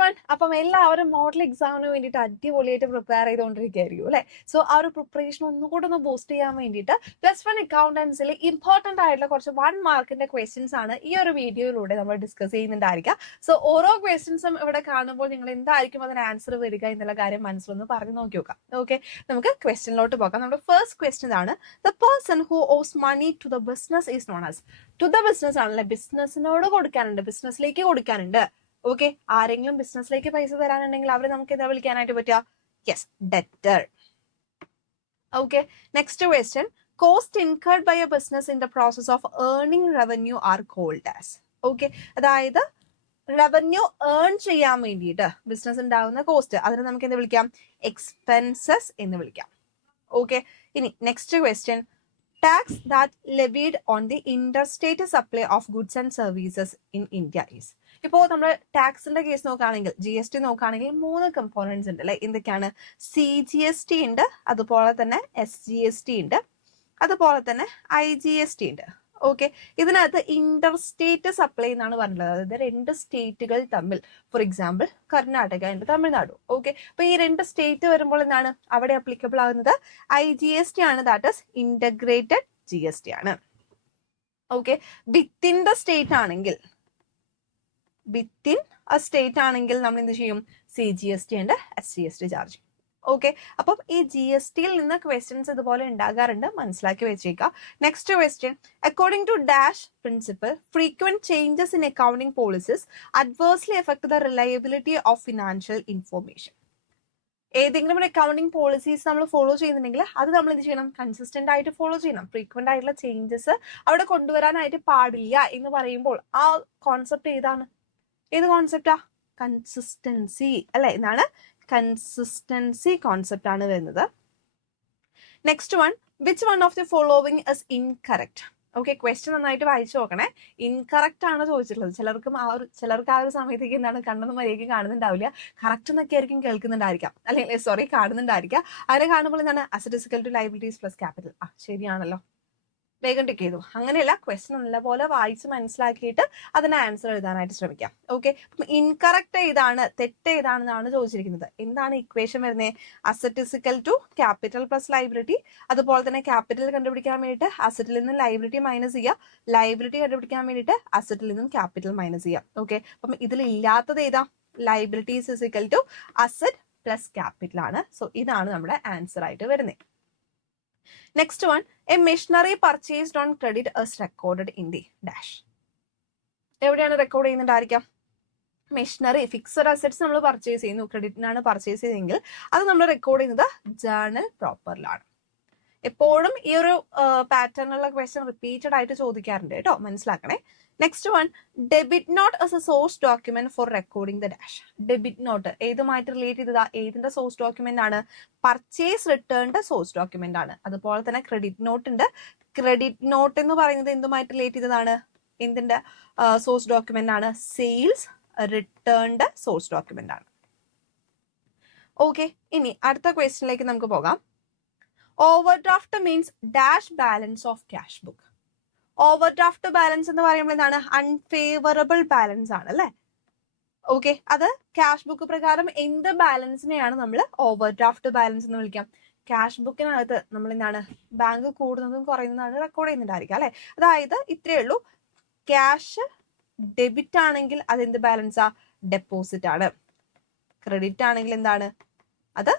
Everyone, അപ്പം എല്ലാവരും model എക്സാമിന് വേണ്ടിയിട്ട് അടിപൊളിയായിട്ട് പ്രിപ്പയർ ചെയ്തുകൊണ്ടിരിക്കുകയായിരിക്കും അല്ലെ. സോ ആ ഒരു പ്രിപ്പറേഷൻ ഒന്നുകൂടെ ഒന്ന് ബൂസ്റ്റ് ചെയ്യാൻ വേണ്ടിയിട്ട് +1 അക്കൗണ്ടൻസിൽ ഇമ്പോർട്ടന്റ് ആയിട്ടുള്ള കുറച്ച് 1 മാർക്കിന്റെ ക്വസ്റ്റ്യൻസ് ആണ് ഈ ഒരു വീഡിയോയിലൂടെ നമ്മൾ ഡിസ്കസ് ചെയ്യുന്നുണ്ടായിരിക്കുക. സോ ഓരോ ക്വസ്റ്റ്യൻസും ഇവിടെ കാണുമ്പോൾ നിങ്ങൾ എന്തായിരിക്കും അതിന് ആൻസർ വരിക എന്നുള്ള കാര്യം മനസ്സിലൊന്ന് പറഞ്ഞു നോക്കി നോക്കാം. ഓക്കെ, നമുക്ക് ക്വസ്റ്റ്യനിലോട്ട് പോകാം. നമ്മുടെ ഫസ്റ്റ് ക്വസ്റ്റ്യൻ ആണ്, the person who owes money to the business is known as. To the business ആണല്ലേ, ബിസിനസിനോട് കൊടുക്കാനുണ്ട്, ബിസിനസ്സിലേക്ക് കൊടുക്കാനുണ്ട്. ഓക്കെ, ആരെങ്കിലും ബിസിനസ്സിലേക്ക് പൈസ തരാനുണ്ടെങ്കിൽ അവരെ നമുക്ക് എന്താ വിളിക്കാനായിട്ട് പറ്റുക? Yes, debtor. Okay, next question, cost incurred by a business in the process of earning revenue are called as. Okay, അതായത് റവന്യൂ ഏൺ ചെയ്യാൻ വേണ്ടിയിട്ട് ബിസിനസ് ഉണ്ടാകുന്ന കോസ്റ്റ്, അതിനെ നമുക്ക് എന്ത് വിളിക്കാം? എക്സ്പെൻസസ് എന്ന് വിളിക്കാം. ഓക്കെ, ഇനി next question, tax that levied on the interstate supply of goods and services in India is. ഇപ്പോൾ നമ്മൾ ടാക്സിന്റെ കേസ് നോക്കുകയാണെങ്കിൽ, GST നോക്കുകയാണെങ്കിൽ 3 കമ്പോണൻസ് ഉണ്ട് അല്ലെ. എന്തൊക്കെയാണ്? CGST ഉണ്ട്, അതുപോലെ തന്നെ SGST ഉണ്ട്, അതുപോലെ തന്നെ IGST ഉണ്ട്. ഓക്കെ, ഇതിനകത്ത് ഇന്റർസ്റ്റേറ്റ് സപ്ലൈ എന്നാണ് പറഞ്ഞിട്ടുള്ളത്. അതായത് 2 സ്റ്റേറ്റുകൾ തമ്മിൽ, for example Karnataka and Tamil Nadu. Okay, അപ്പൊ ഈ 2 സ്റ്റേറ്റ് വരുമ്പോൾ എന്താണ് അവിടെ അപ്ലിക്കബിൾ ആകുന്നത്? IGST ആണ്, ദാറ്റ് ഈസ് ഇന്റഗ്രേറ്റഡ് GST ആണ്. ഓക്കെ, വിത്തിൻ ദ സ്റ്റേറ്റ് ആണെങ്കിൽ, വിത്തിൻ ആ സ്റ്റേറ്റ് ആണെങ്കിൽ നമ്മൾ എന്ത് ചെയ്യും? CGST ആൻഡ് SGST ചാർജ് ചെയ്യും. ഓക്കെ, അപ്പം ഈ GST നിന്ന് ക്വസ്റ്റ്യൻസ് ഇതുപോലെ ഉണ്ടാകാറുണ്ട്, മനസ്സിലാക്കി വെച്ചേക്കാം. Next question, according to dash principle frequent changes in accounting policies adversely effect the reliability of financial information. ഏതെങ്കിലും ഒരു അക്കൗണ്ടിംഗ് പോളിസീസ് നമ്മൾ ഫോളോ ചെയ്യുന്നുണ്ടെങ്കിൽ അത് നമ്മൾ എന്ത് ചെയ്യണം? കൺസിസ്റ്റന്റ് ആയിട്ട് ഫോളോ ചെയ്യണം. ഫ്രീക്വന്റ് ആയിട്ടുള്ള ചേഞ്ചസ് അവിടെ കൊണ്ടുവരാനായിട്ട് പാടില്ല എന്ന് പറയുമ്പോൾ ആ കോൺസെപ്റ്റ് ഏതാണ്? ഏത് കോൺസെപ്റ്റാ? കൺസിസ്റ്റൻസി അല്ലെ, എന്നാണ് കൺസിസ്റ്റൻസി കോൺസെപ്റ്റ് ആണ് വരുന്നത്. Next one, which one of the following is incorrect. Okay, question നന്നായിട്ട് വായിച്ചു നോക്കണേ. ഇൻകറക്റ്റ് ആണ് ചോദിച്ചിട്ടുള്ളത്. ചിലർക്ക് ആ ഒരു സമയത്തേക്ക് എന്താണ് കണ്ണൊന്നും മര്യാദയ്ക്ക് കാണുന്നുണ്ടാവില്ല, കറക്റ്റ് എന്നൊക്കെ ആയിരിക്കും കേൾക്കുന്നുണ്ടായിരിക്കാം, അല്ലെങ്കിൽ സോറി കാണുന്നുണ്ടായിരിക്കാം. അതിനെ കാണുമ്പോൾ എന്താണ്? Asset is equal to liabilities plus capital. ശരിയാണല്ലോ, വേഗം ടിക്ക് ചെയ്തു. അങ്ങനെയല്ല, ക്വസ്റ്റ്യൻ നല്ലപോലെ വായിച്ച് മനസ്സിലാക്കിയിട്ട് അതിന് ആൻസർ എഴുതാനായിട്ട് ശ്രമിക്കാം. ഓക്കെ, അപ്പം ഇൻകറക്റ്റ് ഏതാണ്, തെറ്റ് ഏതാണെന്നാണ് ചോദിച്ചിരിക്കുന്നത്. എന്താണ് ഇക്വേഷൻ വരുന്നത്? Asset is equal to capital plus liability. അതുപോലെ തന്നെ ക്യാപിറ്റൽ കണ്ടുപിടിക്കാൻ വേണ്ടിയിട്ട് അസറ്റിൽ നിന്നും ലൈബിലിറ്റി മൈനസ് ചെയ്യുക, ലൈബിലിറ്റി കണ്ടുപിടിക്കാൻ വേണ്ടിയിട്ട് അസറ്റിൽ നിന്നും ക്യാപിറ്റൽ മൈനസ് ചെയ്യുക. ഓക്കെ, അപ്പം ഇതിൽ ഇല്ലാത്തത് ഏതാ? Liabilities is equal to asset plus capital ആണ്. സോ ഇതാണ് നമ്മുടെ ആൻസർ ആയിട്ട് വരുന്നത്. Next one, a machinery purchased on credit is recorded in the dash. എവിടെയാണ് റെക്കോർഡ് ചെയ്യുന്നുണ്ടായിരിക്കാം? മെഷീനറി, ഫിക്സഡ് അസറ്റ്സ് നമ്മൾ പർച്ചേസ് ചെയ്യുന്നു, ക്രെഡിറ്റിനാണ് പർച്ചേസ് ചെയ്തെങ്കിൽ അത് നമ്മൾ റെക്കോർഡ് ചെയ്യുന്നത് ജേർണൽ പ്രോപ്പറിലാണ്. എപ്പോഴും ഈ ഒരു പാറ്റേണിലുള്ള ക്വസ്റ്റ്യൻ റിപ്പീറ്റഡ് ആയിട്ട് ചോദിക്കാറുണ്ട് കേട്ടോ, മനസ്സിലാക്കണേ. Next one, debit note as a source document for recording the dash. Debit note ഏതുമായിട്ട് റിലേറ്റ് ചെയ്തതാ? ഏതിന്റെ സോഴ്സ് ഡോക്യുമെന്റ് ആണ്? പർച്ചേസ് റിട്ടേണിന്റെ സോഴ്സ് ഡോക്യുമെന്റ് ആണ്. അതുപോലെ തന്നെ ക്രെഡിറ്റ് നോട്ട് ഉണ്ട്. ക്രെഡിറ്റ് നോട്ട് എന്ന് പറയുന്നത് എന്തുമായിട്ട് റിലേറ്റ് ചെയ്തതാണ്? എന്തിന്റെ സോഴ്സ് ഡോക്യുമെന്റ് ആണ്? സെയിൽസ് റിട്ടേണിന്റെ സോഴ്സ് ഡോക്യുമെന്റ് ആണ്. ഓക്കെ, ഇനി അടുത്ത ക്വസ്റ്റ്യനിലേക്ക് നമുക്ക് പോകാം. Overdraft means dash balance of cash book. Overdraft balance എന്ന് പറയുമ്പോൾ എന്താണ്? അൺഫേവറബിൾ ബാലൻസ് ആണ് അല്ലെ. ഓക്കെ, അത് ക്യാഷ് ബുക്ക് പ്രകാരം എന്ത് ബാലൻസിനെയാണ് നമ്മൾ ഓവർഡ്രാഫ്റ്റ് ബാലൻസ് എന്ന് വിളിക്കാം? ക്യാഷ് ബുക്കിനകത്ത് നമ്മൾ എന്താണ്? ബാങ്ക് കൂടുന്നതും കുറയുന്നതാണ് റെക്കോർഡ് ചെയ്യുന്നുണ്ടായിരിക്കുക അല്ലെ. അതായത് ഇത്രയേ ഉള്ളൂ. ക്യാഷ് ഡെബിറ്റ് ആണെങ്കിൽ അത് എന്ത് ബാലൻസാ? ഡെപ്പോസിറ്റ് ആണ്. ക്രെഡിറ്റ് ആണെങ്കിൽ എന്താണ്? അത്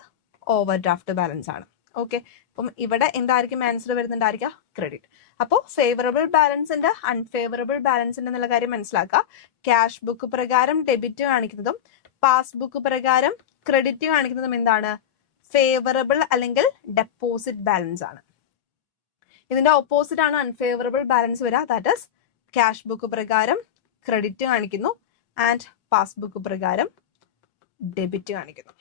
ഓവർഡ്രാഫ്റ്റ് ബാലൻസ് ആണ്. ഓക്കെ, അപ്പം ഇവിടെ എന്തായിരിക്കും ആൻസർ വരുന്നുണ്ടായിരിക്കുക? ക്രെഡിറ്റ്. അപ്പോൾ ഫേവറബിൾ ബാലൻസ് ഉണ്ട്, അൺഫേവറബിൾ ബാലൻസ് ഉണ്ട് എന്നുള്ള കാര്യം മനസ്സിലാക്കുക. ക്യാഷ് ബുക്ക് പ്രകാരം ഡെബിറ്റ് കാണിക്കുന്നതും പാസ്ബുക്ക് പ്രകാരം ക്രെഡിറ്റ് കാണിക്കുന്നതും എന്താണ്? ഫേവറബിൾ അല്ലെങ്കിൽ ഡെപ്പോസിറ്റ് ബാലൻസ് ആണ്. ഇതിന്റെ ഓപ്പോസിറ്റ് ആണ് അൺഫേവറബിൾ ബാലൻസ് വരിക. ദാറ്റ് ഈസ് ക്യാഷ് ബുക്ക് പ്രകാരം ക്രെഡിറ്റ് കാണിക്കുന്നു ആൻഡ് പാസ്ബുക്ക് പ്രകാരം ഡെബിറ്റ് കാണിക്കുന്നു.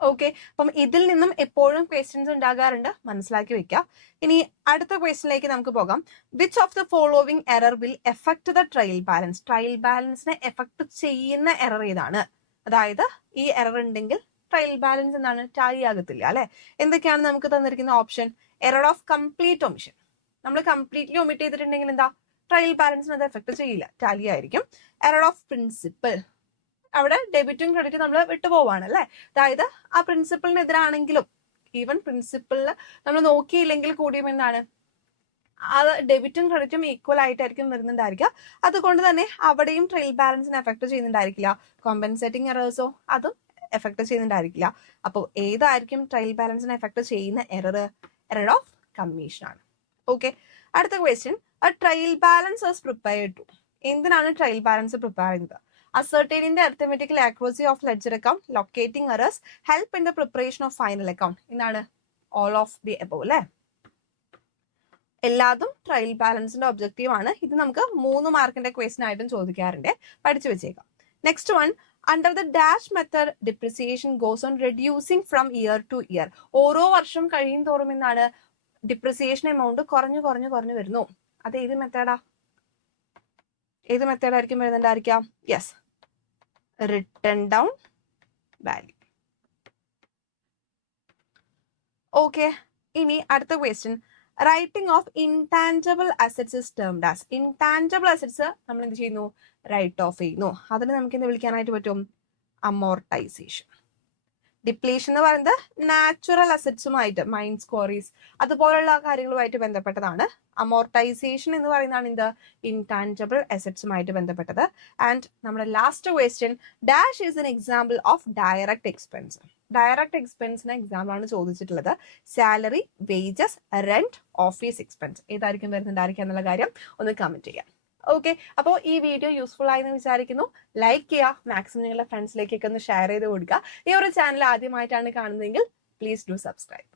ഓക്കെ, അപ്പം ഇതിൽ നിന്നും എപ്പോഴും ക്വസ്റ്റ്യൻസ് ഉണ്ടാകാറുണ്ട്, മനസ്സിലാക്കി വെക്കുക. ഇനി അടുത്ത ക്വസ്റ്റ്യനിലേക്ക് നമുക്ക് പോകാം. Which of the following error will affect the trial balance. Trial ബാലൻസിനെ എഫക്ട് ചെയ്യുന്ന എറർ ഏതാണ്? അതായത് ഈ എറർ ഉണ്ടെങ്കിൽ ട്രയൽ ബാലൻസ് എന്താണ്? ടാലി ആകത്തില്ല അല്ലെ. എന്തൊക്കെയാണ് നമുക്ക് തന്നിരിക്കുന്ന option? Error of complete omission. നമ്മൾ കംപ്ലീറ്റ്ലി ഒമിറ്റ് ചെയ്തിട്ടുണ്ടെങ്കിൽ എന്താ? ട്രയൽ ബാലൻസിന് അത് എഫക്ട് ചെയ്യില്ല, ടാലി ആയിരിക്കും. എറർ ഓഫ് പ്രിൻസിപ്പൽ, അവിടെ ഡെബിറ്റും ക്രെഡിറ്റും നമ്മൾ വിട്ടുപോവാണ് അല്ലെ. അതായത് ആ പ്രിൻസിപ്പളിനെതിരാണെങ്കിലും ഈവൻ പ്രിൻസിപ്പളിൽ നമ്മൾ നോക്കിയില്ലെങ്കിൽ കൂടിയും എന്താണ് അത് ഡെബിറ്റും ക്രെഡിറ്റും ഈക്വൽ ആയിട്ടായിരിക്കും വരുന്നുണ്ടായിരിക്കുക. അതുകൊണ്ട് തന്നെ അവിടെയും ട്രയൽ ബാലൻസിനെ എഫക്ട് ചെയ്യുന്നുണ്ടായിരിക്കില്ല. കോമ്പൻസേറ്റിംഗ് എറേഴ്സോ അതും എഫക്ട് ചെയ്യുന്നുണ്ടായിരിക്കില്ല. അപ്പോൾ ഏതായിരിക്കും ട്രയൽ ബാലൻസിനെ എഫക്ട് ചെയ്യുന്ന എറർ ഓഫ് കമ്മീഷൻ ആണ്. ഓക്കെ, അടുത്ത question, trial balance was prepared to. എന്തിനാണ് ട്രയൽ ബാലൻസ് പ്രിപ്പയർ ചെയ്യുന്നത്? ascertaining the arithmetical accuracy of ledger account, locating errors, help in the preparation of final account. എന്താണ് all of the above അല്ലെ. എല്ലാതും trial ബാലൻസിന്റെ objective ആണ്. ഇത് നമുക്ക് 3 മാർക്കിന്റെ question ആയിട്ടും ചോദിക്കാറുണ്ട്, പഠിച്ചു വെച്ചേക്കാം. Next one, under the dash method depreciation goes on reducing from year two year. ഓരോ വർഷം കഴിയും തോറും എന്താണ് ഡിപ്രിസിയേഷൻ എമൗണ്ട് കുറഞ്ഞു കുറഞ്ഞു കുറഞ്ഞു വരുന്നു. അത് ഏത് മെത്തേഡാ? ഏത് മെത്തേഡായിരിക്കും വരുന്നുണ്ടായിരിക്കാം? Yes, written down value. Okay, ഇനി അടുത്ത question, writing off intangible assets is termed as. Intangible assets നമ്മൾ എന്ത് ചെയ്യുന്നു? റൈറ്റ് ഓഫ് ചെയ്യുന്നു. അതിന് നമുക്ക് എന്ത് വിളിക്കാനായിട്ട് പറ്റും? അമോർട്ടൈസേഷൻ. ഡിപ്ലീഷൻ എന്ന് പറയുന്നത് നാച്ചുറൽ അസറ്റ്സുമായിട്ട്, മൈൻസ്, ക്വാറീസ് അതുപോലുള്ള കാര്യങ്ങളുമായിട്ട് ബന്ധപ്പെട്ടതാണ്. അമോർട്ടൈസേഷൻ എന്ന് പറയുന്നതാണ് എന്ത്? ഇൻടാഞ്ചിബിൾ അസറ്റ്സുമായിട്ട് ബന്ധപ്പെട്ടത്. ആൻഡ് നമ്മുടെ last question, dash is an example of direct expense. Direct എക്സ്പെൻസിന് എക്സാമ്പിൾ ആണ് ചോദിച്ചിട്ടുള്ളത്. Salary, wages, rent, office expense. ഏതായിരിക്കും വരുന്നുണ്ടായിരിക്കുക എന്നുള്ള കാര്യം ഒന്ന് കമന്റ് ചെയ്യാം. ഓക്കെ, അപ്പോൾ ഈ വീഡിയോ യൂസ്ഫുൾ ആയെന്ന് വിചാരിക്കുന്നു. ലൈക്ക് ചെയ്യുക, മാക്സിമം നിങ്ങളുടെ ഫ്രണ്ട്സിലേക്കൊക്കെ ഒന്ന് ഷെയർ ചെയ്ത് കൊടുക്കുക. ഈ ഒരു ചാനൽ ആദ്യമായിട്ടാണ് കാണുന്നതെങ്കിൽ പ്ലീസ് ഡു സബ്സ്ക്രൈബ്.